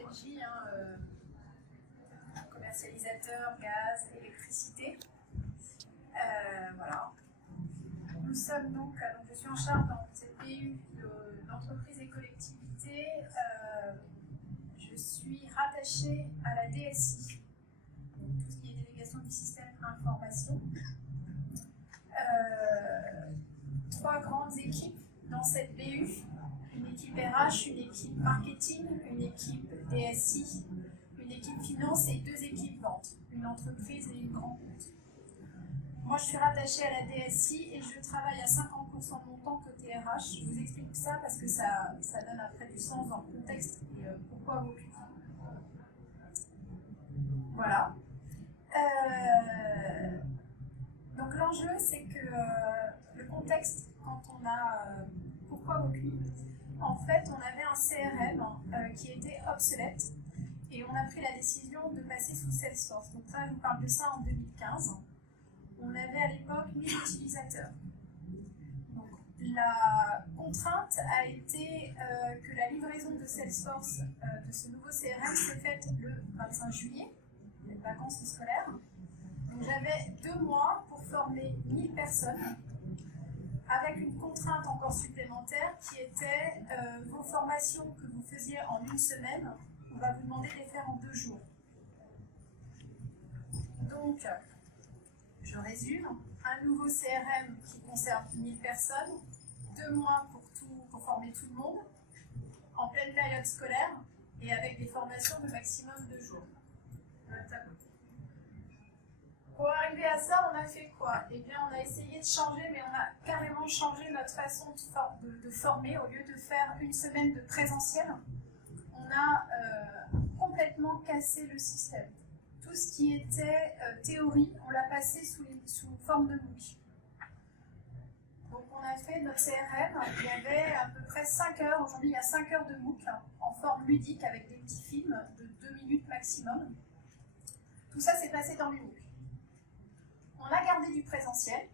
Engie, commercialisateur, gaz, électricité. Voilà. Nous sommes donc je suis en charge dans cette BU d'entreprise et collectivité. Je suis rattachée à la DSI, donc tout ce qui est délégation du système information. 3 grandes équipes dans cette BU, une équipe RH, une équipe marketing, une équipe DSI, une équipe finance et 2 équipes vente, une entreprise et une grande compte. Moi, je suis rattachée à la DSI et je travaille à 50% de mon temps côté RH. Je vous explique ça parce que ça donne après du sens dans le contexte et pourquoi vos clients. Voilà. Donc l'enjeu, c'est que le contexte, quand on a pourquoi Vocui, en fait, on avait un CRM qui était obsolète et on a pris la décision de passer sous Salesforce. Donc ça, je vous parle de ça en 2015. On avait à l'époque 1000 utilisateurs. Donc, la contrainte a été que la livraison de Salesforce, de ce nouveau CRM, s'est faite le 25 juillet, les vacances scolaires. Donc, j'avais 2 mois pour former 1000 personnes, avec une contrainte encore supplémentaire qui était vos formations que vous faisiez en 1 semaine, on va vous demander de les faire en 2 jours. Donc, je résume, un nouveau CRM qui concerne 1000 personnes, 2 mois pour former tout le monde, en pleine période scolaire et avec des formations de maximum 2 jours. Pour arriver à ça, on a fait quoi? Eh bien, on a essayé de changer, mais on a carrément changé notre façon de former. Au lieu de faire 1 semaine de présentiel, on a complètement cassé le système. Tout ce qui était théorie, on l'a passé sous forme de MOOC. Donc on a fait notre CRM, il y avait à peu près 5 heures, aujourd'hui il y a 5 heures de MOOC en forme ludique avec des petits films de 2 minutes maximum. Tout ça s'est passé dans les MOOC. On a gardé du présentiel,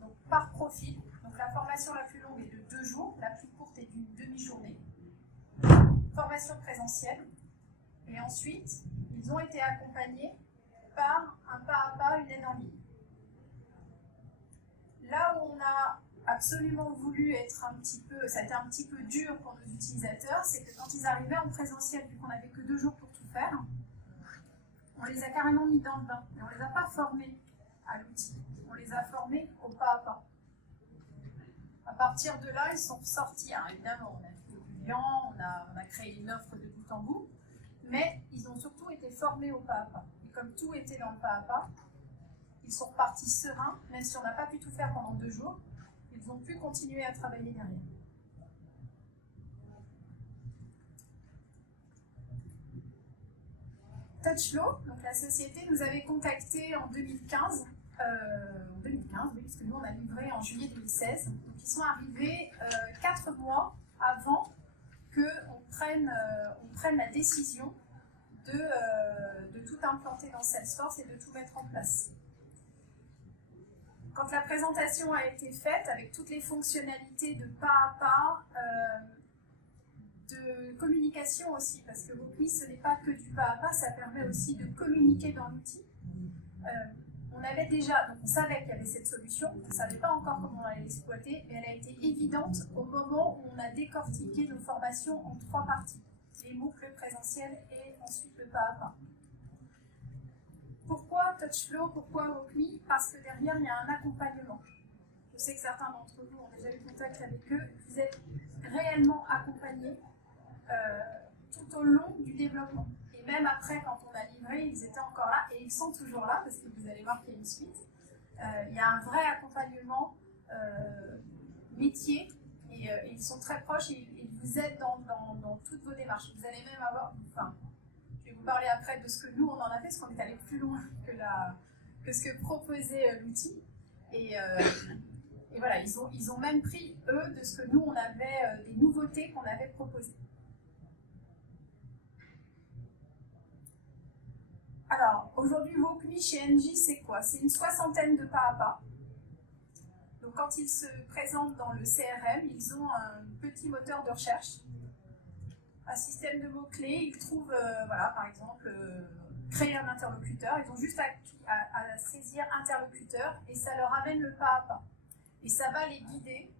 donc par profil. Donc la formation la plus longue est de 2 jours, la plus courte est d'une demi-journée. Formation présentielle. Et ensuite, ils ont été accompagnés par un pas à pas, une aide en ligne. Là où on a absolument voulu être un petit peu, ça a été un petit peu dur pour nos utilisateurs, c'est que quand ils arrivaient en présentiel, vu qu'on n'avait que 2 jours pour tout faire, on les a carrément mis dans le bain. Et on ne les a pas formés à l'outil, on les a formés au pas à pas. À partir de là, ils sont sortis. Alors évidemment, on a fait des clients, on a créé une offre de bout en bout, mais ils ont surtout été formés au pas à pas. Et comme tout était dans le pas à pas, ils sont repartis sereins, même si on n'a pas pu tout faire pendant 2 jours, ils ont pu continuer à travailler derrière. Touchflow, donc la société, nous avait contacté en 2015, oui, parce que nous on a livré en juillet 2016, donc ils sont arrivés 4 mois avant qu'on prenne la décision de tout implanter dans Salesforce et de tout mettre en place. Quand la présentation a été faite, avec toutes les fonctionnalités de pas à pas, de communication aussi, parce que Vocui, ce n'est pas que du pas à pas, ça permet aussi de communiquer dans l'outil. On avait déjà, donc on savait qu'il y avait cette solution, on ne savait pas encore comment on allait l'exploiter, mais elle a été évidente au moment où on a décortiqué nos formations en 3 parties. Les MOOC, le présentiel et ensuite le pas à pas. Pourquoi Touchflow? Pourquoi Vocui? Parce que derrière, il y a un accompagnement. Je sais que certains d'entre vous ont déjà eu contact avec eux. Vous êtes réellement accompagnés tout au long du développement. Et même après, quand on a livré, ils étaient encore là et ils sont toujours là parce que vous allez voir qu'il y a une suite. Il y a un vrai accompagnement métier et ils sont très proches et ils vous aident dans toutes vos démarches. Vous allez même avoir, je vais vous parler après de ce que nous on en a fait, parce qu'on est allé plus loin que ce que proposait l'outil. Et voilà, ils ont même pris, eux, de ce que nous on avait, des nouveautés qu'on avait proposées. Alors, aujourd'hui, Vocui chez Engie, c'est quoi? C'est une 60aine de pas à pas. Donc, quand ils se présentent dans le CRM, ils ont un petit moteur de recherche. un système de mots-clés, ils trouvent, voilà, par exemple, créer un interlocuteur, ils ont juste à saisir interlocuteur et ça leur amène le pas à pas. Et ça va les guider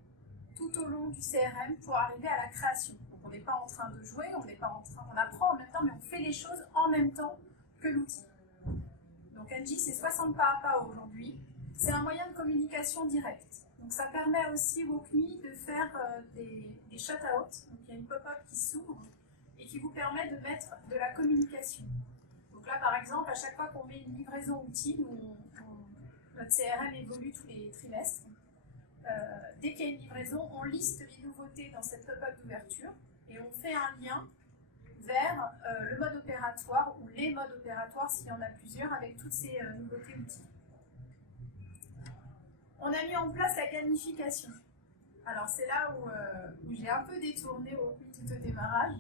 tout au long du CRM pour arriver à la création. Donc on n'est pas en train de jouer, on apprend en même temps, mais on fait les choses en même temps que l'outil. Donc NG, c'est 60 pas à pas aujourd'hui. C'est un moyen de communication directe. Donc ça permet aussi WalkMe de faire des shout-outs. Donc il y a une pop-up qui s'ouvre et qui vous permet de mettre de la communication. Donc là, par exemple, à chaque fois qu'on met une livraison outil, notre CRM évolue tous les trimestres. Dès qu'il y a une livraison, on liste les nouveautés dans cette pop-up d'ouverture et on fait un lien vers le mode opératoire ou les modes opératoires s'il y en a plusieurs avec toutes ces nouveautés outils. On a mis en place la gamification. Alors c'est là où j'ai un peu détourné WalkMe tout au démarrage.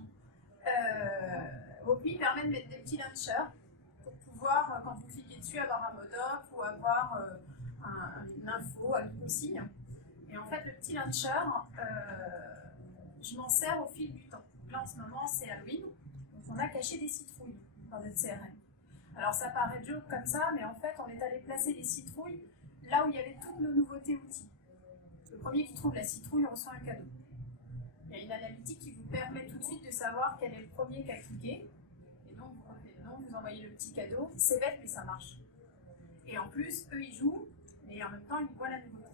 WalkMe permet de mettre des petits launchers pour pouvoir, quand vous cliquez dessus, avoir un mode op ou avoir une info, une consigne. Et en fait, le petit launcher, je m'en sers au fil du temps. Là, en ce moment, c'est Halloween, donc on a caché des citrouilles dans notre CRM. Alors, ça paraît joke comme ça, mais en fait, on est allé placer les citrouilles là où il y avait toutes nos nouveautés outils. Le premier qui trouve la citrouille reçoit un cadeau. Il y a une analytique qui vous permet tout de suite de savoir quel est le premier qui a cliqué. Et donc, vous prenez le nom, vous envoyez le petit cadeau. C'est bête, mais ça marche. Et en plus, eux, ils jouent, mais en même temps, ils voient la nouveauté.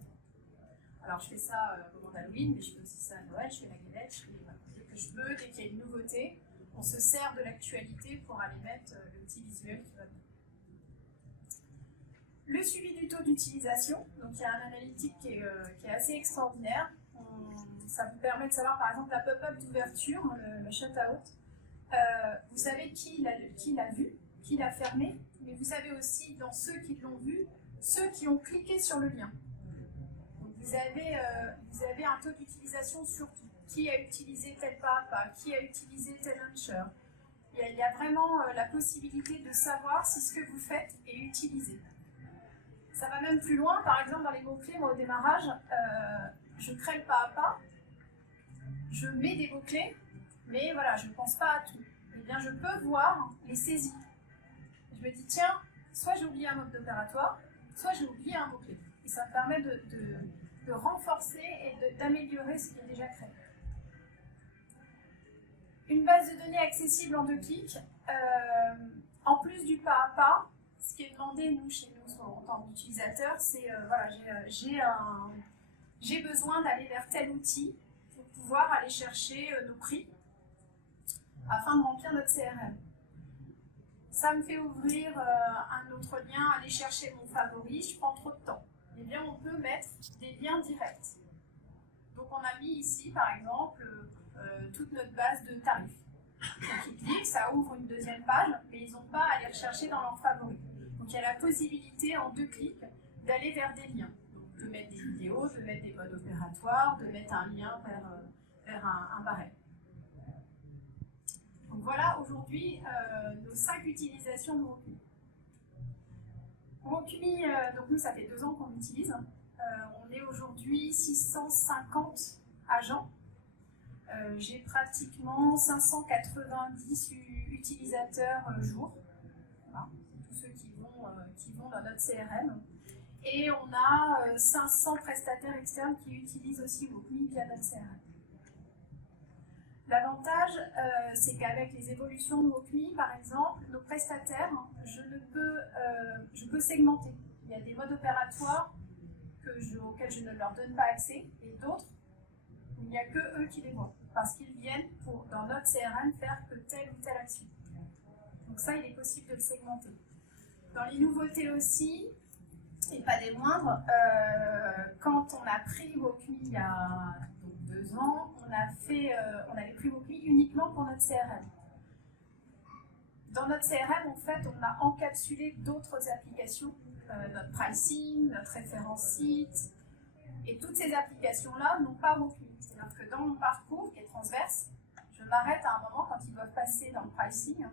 Alors, je fais ça au moment d'Halloween, mais je fais aussi ça à Noël, je fais la galette, je fais dès que je peux, dès qu'il y a une nouveauté, on se sert de l'actualité pour aller mettre le petit visuel qui va bien. Le suivi du taux d'utilisation, donc il y a un analytique qui est assez extraordinaire. Ça vous permet de savoir par exemple la pop-up d'ouverture, le shutout. Vous savez qui l'a vu, qui l'a fermé, mais vous savez aussi dans ceux qui l'ont vu, ceux qui ont cliqué sur le lien. Donc vous avez un taux d'utilisation sur tout. Qui a utilisé tel pas, qui a utilisé tel launcher. Il y a vraiment la possibilité de savoir si ce que vous faites est utilisé. Ça va même plus loin, par exemple dans les mots-clés, moi au démarrage, je crée le pas à pas, je mets des mots-clés, mais voilà, je ne pense pas à tout. Eh bien, je peux voir les saisies. Je me dis, tiens, soit j'ai oublié un mode opératoire, soit j'ai oublié un mot-clé. Et ça me permet de renforcer et d'améliorer ce qui est déjà créé. Une base de données accessible en 2 clics. En plus du pas à pas, ce qui est demandé, nous, chez nous, en tant qu'utilisateur, c'est, voilà, j'ai besoin d'aller vers tel outil pour pouvoir aller chercher nos prix afin de remplir notre CRM. Ça me fait ouvrir un autre lien, aller chercher mon favori, je prends trop de temps. Eh bien, on peut mettre des liens directs. Donc, on a mis ici, par exemple, toute notre base de tarifs. Donc, ils cliquent, ça ouvre une deuxième page, mais ils n'ont pas à aller rechercher dans leurs favoris. Donc, il y a la possibilité, en 2 clics, d'aller vers des liens. Donc, de mettre des vidéos, de mettre des modes opératoires, de mettre un lien vers un barème. Donc, voilà aujourd'hui nos 5 utilisations de WalkMe. WalkMe, donc nous, ça fait 2 ans qu'on l'utilise. On est aujourd'hui 650 agents. J'ai pratiquement 590 utilisateurs jour. Voilà, tous ceux qui vont dans notre CRM. Et on a 500 prestataires externes qui utilisent aussi WalkMe via notre CRM. L'avantage, c'est qu'avec les évolutions de WalkMe, par exemple, nos prestataires, je peux segmenter. Il y a des modes opératoires auxquels je ne leur donne pas accès, et d'autres, il n'y a que eux qui les voient, parce qu'ils viennent dans notre CRM faire que telle ou telle action. Donc ça, il est possible de le segmenter. Dans les nouveautés aussi, et pas des moindres, quand on a pris WalkMe il y a 2 ans, on avait pris WalkMe uniquement pour notre CRM. Dans notre CRM, en fait, on a encapsulé d'autres applications, notre pricing, notre référence site, et toutes ces applications-là n'ont pas WalkMe. C'est-à-dire que dans mon parcours, qui est transverse, je m'arrête à un moment quand ils doivent passer dans le pricing,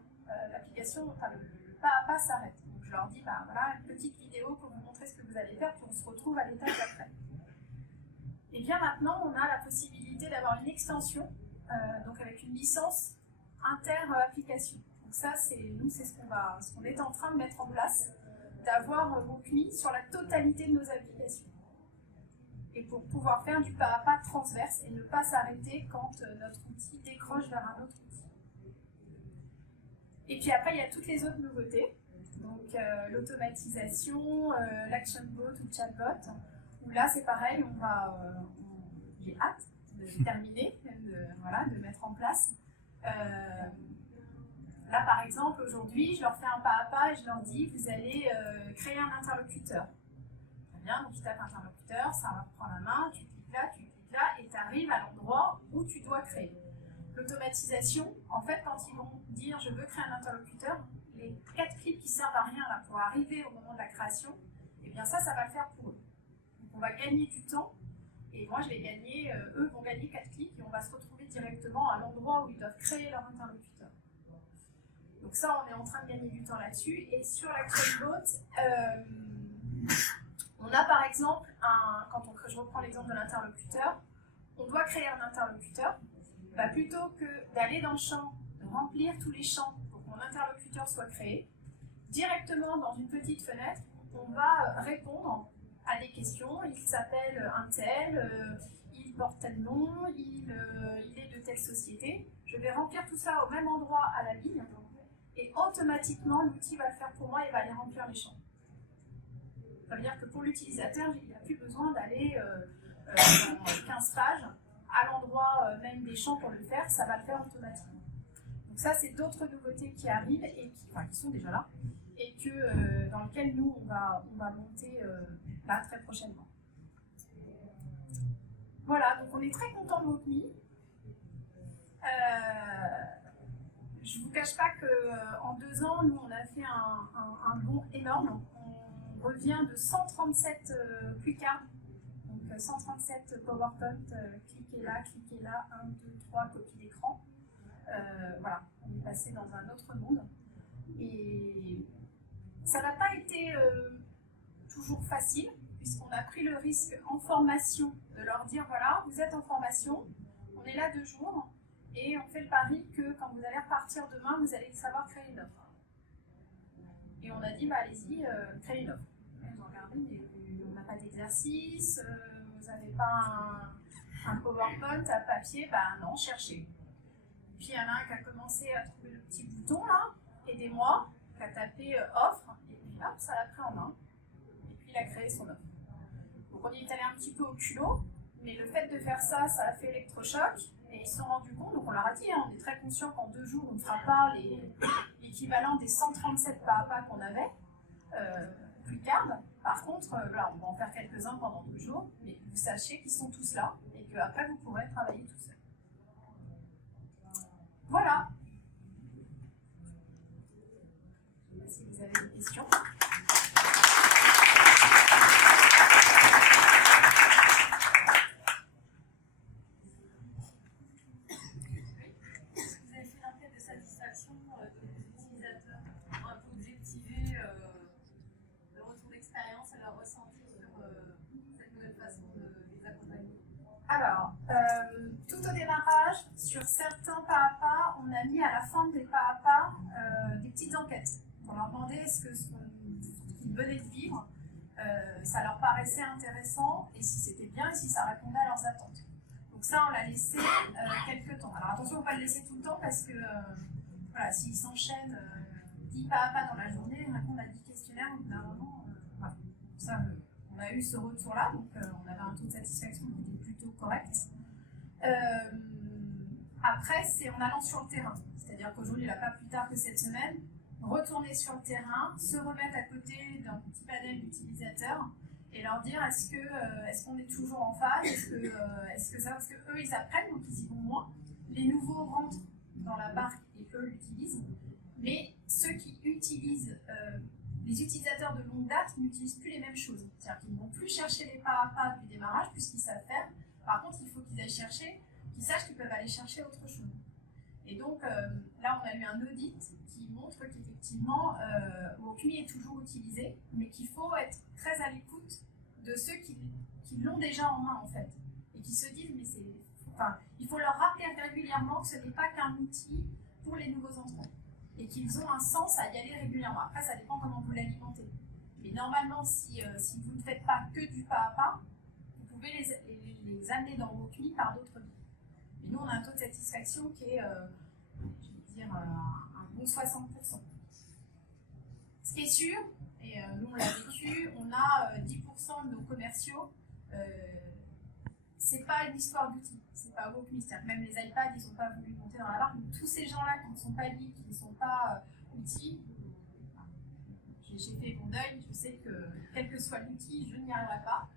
l'application, le pas à pas s'arrête. Donc je leur dis, voilà, une petite vidéo pour vous montrer ce que vous allez faire, puis on se retrouve à l'étape d'après. Et bien maintenant, on a la possibilité d'avoir une extension, donc avec une licence inter-application. Donc ça, nous, c'est ce qu'on est en train de mettre en place, d'avoir WalkMe sur la totalité de nos applications. Et pour pouvoir faire du pas à pas transverse et ne pas s'arrêter quand notre outil décroche vers un autre outil. Et puis après, il y a toutes les autres nouveautés. Donc l'automatisation, l'action bot ou le chatbot, où là c'est pareil, j'ai hâte de terminer, de mettre en place. Là par exemple, aujourd'hui, je leur fais un pas à pas et je leur dis, vous allez créer un interlocuteur. Très bien, donc tu tapes interlocuteur, ça reprend la main, tu cliques là, et tu arrives à l'endroit où tu dois créer. L'automatisation, en fait, quand ils vont dire je veux créer un interlocuteur, les 4 clics qui servent à rien là, pour arriver au moment de la création, eh bien ça va le faire pour eux. Donc on va gagner du temps, et moi je vais gagner, eux vont gagner 4 clics, et on va se retrouver directement à l'endroit où ils doivent créer leur interlocuteur. Donc ça, on est en train de gagner du temps là-dessus. Et sur l'Action Bot, on a par exemple, je reprends l'exemple de l'interlocuteur, on doit créer un interlocuteur. Bah, plutôt que d'aller dans le champ, de remplir tous les champs pour que mon interlocuteur soit créé, directement dans une petite fenêtre, on va répondre à des questions. Il s'appelle un tel, il porte tel nom, il est de telle société. Je vais remplir tout ça au même endroit à la ligne et automatiquement l'outil va le faire pour moi et va aller remplir les champs. Ça veut dire que pour l'utilisateur, il n'a plus besoin d'aller dans 15 pages à l'endroit même des champs pour le faire, ça va le faire automatiquement. Donc ça, c'est d'autres nouveautés qui arrivent et qui sont déjà là et dans lesquelles nous, on va monter là très prochainement. Voilà, donc on est très content de WalkMe. Je ne vous cache pas qu'en 2 ans, nous, on a fait un bond énorme. On revient de 137 QuickCard, donc 137 PowerPoint, cliquez là, 1, 2, 3, copie d'écran. Voilà, on est passé dans un autre monde. Et ça n'a pas été toujours facile, puisqu'on a pris le risque en formation de leur dire, voilà, vous êtes en formation, on est là 2 jours, et on fait le pari que quand vous allez repartir demain, vous allez savoir créer une offre. Et on a dit, bah, allez-y, créez une offre. Ils ont regardé, mais on n'a pas d'exercice, vous n'avez pas un PowerPoint à papier, bah non, cherchez. Puis il y en a un qui a commencé à trouver le petit bouton là, aidez-moi, qui a tapé offre, et puis hop, ça l'a pris en main. Et puis il a créé son offre. Donc on y est allé un petit peu au culot, mais le fait de faire ça, ça a fait électrochoc, et ils se sont rendus compte, donc on leur a dit, hein, on est très conscient qu'en 2 jours, on ne fera pas l'équivalent des 137 pas à pas qu'on avait, QuickCard. Par contre, là, on va en faire quelques-uns pendant 2 jours, mais vous sachez qu'ils sont tous là, et qu'après vous pourrez travailler tout seul. Voilà. Je ne sais pas si vous avez des questions. Alors, tout au démarrage, sur certains pas à pas, on a mis à la fin des pas à pas des petites enquêtes pour leur demander ce qu'ils venaient de vivre, ça leur paraissait intéressant et si c'était bien et si ça répondait à leurs attentes. Donc ça, on l'a laissé quelques temps. Alors attention, on ne va pas le laisser tout le temps parce que voilà, s'ils s'enchaînent 10 pas à pas dans la journée, répondre à 10 questionnaires, au bout d'un moment, voilà. Ça, on a eu ce retour-là, donc on avait un taux de satisfaction qui était plutôt correct. Après, c'est en allant sur le terrain. C'est-à-dire qu'aujourd'hui, là, pas plus tard que cette semaine, retourner sur le terrain, se remettre à côté d'un petit panel d'utilisateurs et leur dire est-ce qu'on est toujours en phase, est-ce que ça, parce qu'eux, ils apprennent, donc ils y vont moins. Les nouveaux rentrent dans la barque et eux l'utilisent. Mais ceux qui utilisent, les utilisateurs de longue date n'utilisent plus les mêmes choses. C'est-à-dire qu'ils ne vont plus chercher les pas à pas du démarrage puisqu'ils savent faire. Par contre, il faut qu'ils aillent chercher, qu'ils sachent qu'ils peuvent aller chercher autre chose. Et donc, là, on a eu un audit qui montre qu'effectivement, WalkMe est toujours utilisé, mais qu'il faut être très à l'écoute de ceux qui l'ont déjà en main, en fait. Et qui se disent, mais il faut leur rappeler régulièrement que ce n'est pas qu'un outil pour les nouveaux entrants et qu'ils ont un sens à y aller régulièrement. Après, ça dépend comment vous l'alimentez. Mais normalement, si vous ne faites pas que du pas à pas, vous pouvez les amener dans vos QI par d'autres biais. Et nous, on a un taux de satisfaction qui est, je vais dire, un bon 60%. Ce qui est sûr, et nous on l'a vécu, on a 10% de nos commerciaux, c'est pas une histoire d'outils, c'est pas WalkMe, c'est-à-dire que même les iPads, ils n'ont pas voulu monter dans la barque, donc tous ces gens-là qui ne sont pas liés, qui ne sont pas outils, j'ai fait mon deuil, je sais que quel que soit l'outil, je n'y arriverai pas,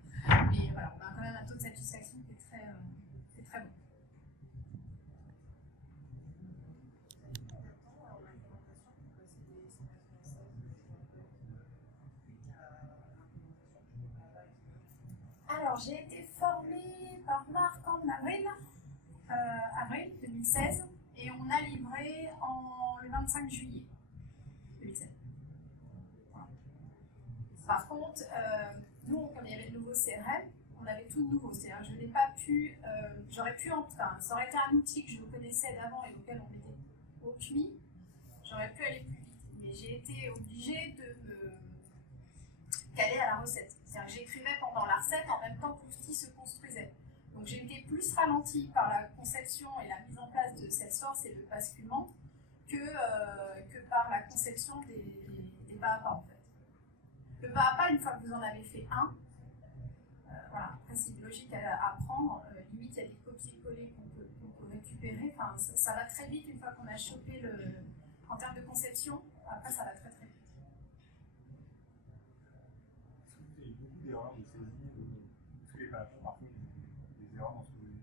mais voilà, on a quand même un taux de satisfaction qui est très bon. Alors, j'ai été formée par Marc en avril 2016, et on a livré le 25 juillet 2016. Voilà. Par contre, nous, comme il y avait le nouveau CRM, on avait tout de nouveau. C'est-à-dire, je n'ai pas pu, ça aurait été un outil que je connaissais d'avant et auquel on était au QI, j'aurais pu aller plus vite. Mais j'ai été obligée de me caler à la recette. C'est-à-dire que j'écrivais pendant la recette en même temps que l'outil se construisait. Donc j'ai été plus ralentie par la conception et la mise en place de Salesforce et le basculement que par la conception des pas à pas en fait. Le pas à pas, une fois que vous en avez fait un, voilà, après c'est une logique à apprendre, limite il y a des copier-coller qu'on peut récupérer, enfin, ça va très vite une fois qu'on a chopé en termes de conception, après ça va très très vite. Il y a eu beaucoup d'erreurs de saisie, parce que parfois des erreurs dans ce que vous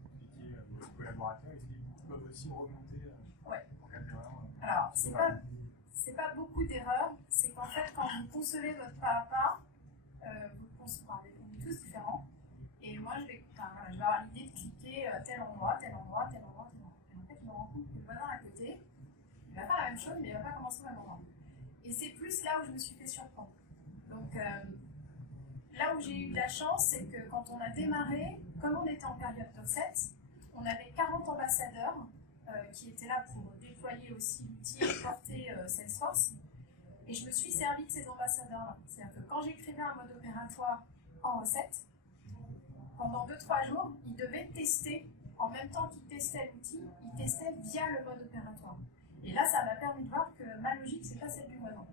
expliquez à vos collaborateurs, est-ce qu'ils peuvent aussi remonter en cas d'erreur? Alors, c'est pas beaucoup d'erreurs, c'est qu'en fait, quand vous concevez votre pas à pas, on est tous différents, et moi je vais avoir l'idée de cliquer tel endroit, tel endroit, tel endroit, tel endroit. Et en fait, je me rends compte que le voisin à côté, il va faire la même chose, mais il ne va pas commencer au même endroit. Et c'est plus là où je me suis fait surprendre. Donc, là où j'ai eu de la chance, c'est que quand on a démarré, comme on était en période de recettes, on avait 40 ambassadeurs qui étaient là pour déployer aussi l'outil et porter Salesforce. Et je me suis servi de ces ambassadeurs-là. C'est-à-dire que quand j'écrivais un mode opératoire en recette, pendant 2-3 jours, ils devaient tester, en même temps qu'ils testaient l'outil, ils testaient via le mode opératoire. Et là, ça m'a permis de voir que ma logique, c'est pas celle du voisin.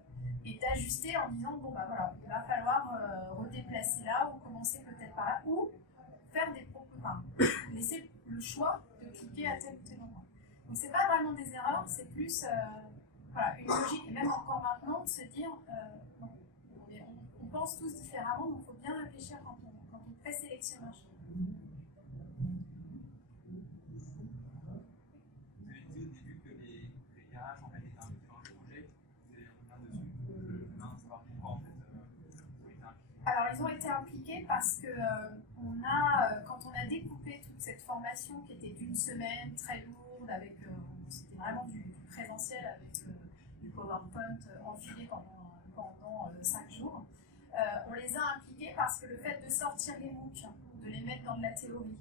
Et d'ajuster en disant, bon bah voilà, il va falloir redéplacer là, ou commencer peut-être par là, ou faire des laisser le choix de cliquer à tel ou tel endroit. Donc c'est pas vraiment des erreurs, c'est plus une logique, et même encore maintenant, de se dire, non, on pense tous différemment, donc il faut bien réfléchir quand on présélectionne un choix. Vous avez dit au début que les RH en fait étaient impliqués dans le projet. Vous avez un dessus. Je veux bien savoir pourquoi en fait ils ont été impliqués. Alors ils ont été impliqués parce que quand on a découpé toute cette formation qui était d'une semaine très lourde, avec c'était vraiment du présentiel avec du PowerPoint enfilé pendant 5 jours, on les a impliqués parce que le fait de sortir les MOOC, de les mettre dans de la théorie,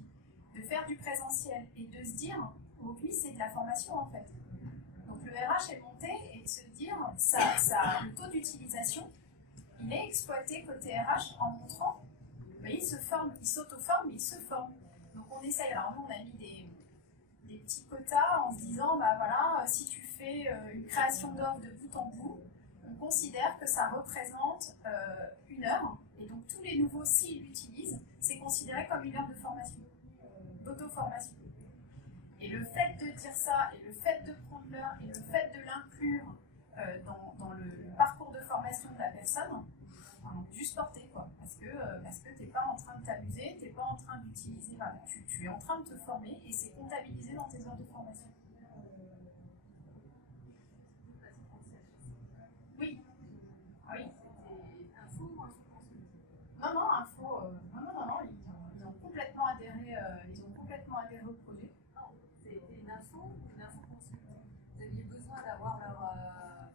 de faire du présentiel et de se dire, oui, c'est de la formation en fait. Donc le RH est monté et de se dire, le taux d'utilisation, il est exploité côté RH en montrant, vous voyez, il se forme, il s'auto-forme, mais il se forme. Donc on essaye, alors nous on a mis des petits quotas en se disant, bah voilà, si tu fais une création d'offre de bout en bout, on considère que ça représente 1 heure, et donc tous les nouveaux, s'ils l'utilisent, c'est considéré comme 1 heure de formation, d'auto-formation. Et le fait de dire ça, et le fait de prendre l'heure, et le fait de l'inclure dans le parcours de formation de la personne, juste porter quoi, parce que t'es pas en train de t'amuser, t'es pas en train d'utiliser, tu es en train de te former, et c'est comptabilisé dans tes heures de formation. Oui. Ah oui. C'était info ou info consulting? Non, info. Non, ils ont complètement adhéré au projet. Non, c'était une info ou une info consulting? Vous aviez besoin d'avoir leur.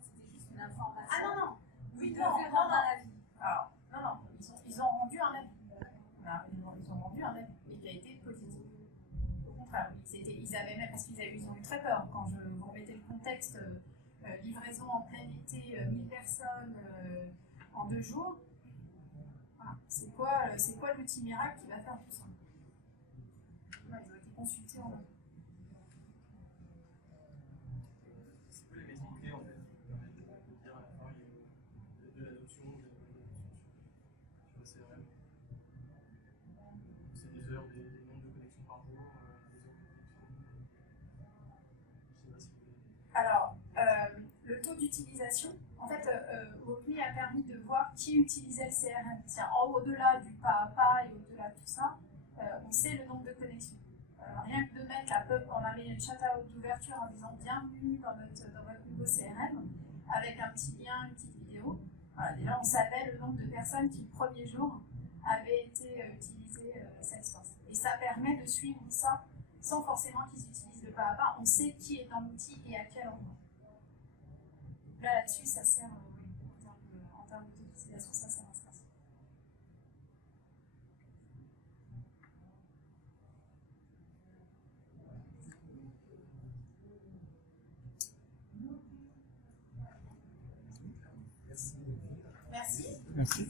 C'était juste une information. Ah non. Oui, ils devaient rendre un avis. Alors, non, ils ont rendu un avis. Voilà, ils ont rendu un avis, et qui a été positif. Au contraire. Enfin, ils avaient même, parce qu'ils ont eu très peur. Quand je vous remettais le contexte, livraison en plein été, 1000 personnes en 2 jours. Voilà. C'est quoi l'outil miracle qui va faire tout ça? Ouais, ils ont été consultés en amont. C'est quoi les métiers clés en fait qui permettent de dire à la fin de l'adoption sur le CRM? C'est des heures, des nombres de connexions par jour, des heures de connexion. Je sais pas si vous voulez. Alors, le taux d'utilisation, en fait, WalkMe a permis de voir qui utilisait le CRM. Au-delà du pas à pas et au-delà de tout ça, on sait le nombre de connexions. Rien que de mettre on a mis une chat-out d'ouverture en disant bienvenue dans votre nouveau CRM, avec un petit lien, une petite vidéo. Voilà, déjà, on savait le nombre de personnes qui, le premier jour, avaient été utilisées Salesforce. Et ça permet de suivre ça sans forcément qu'ils utilisent le pas à pas. On sait qui est dans l'outil et à quel endroit. Là-dessus, ça sert, en termes d'utilisation, ça sert à ça. Merci. Merci.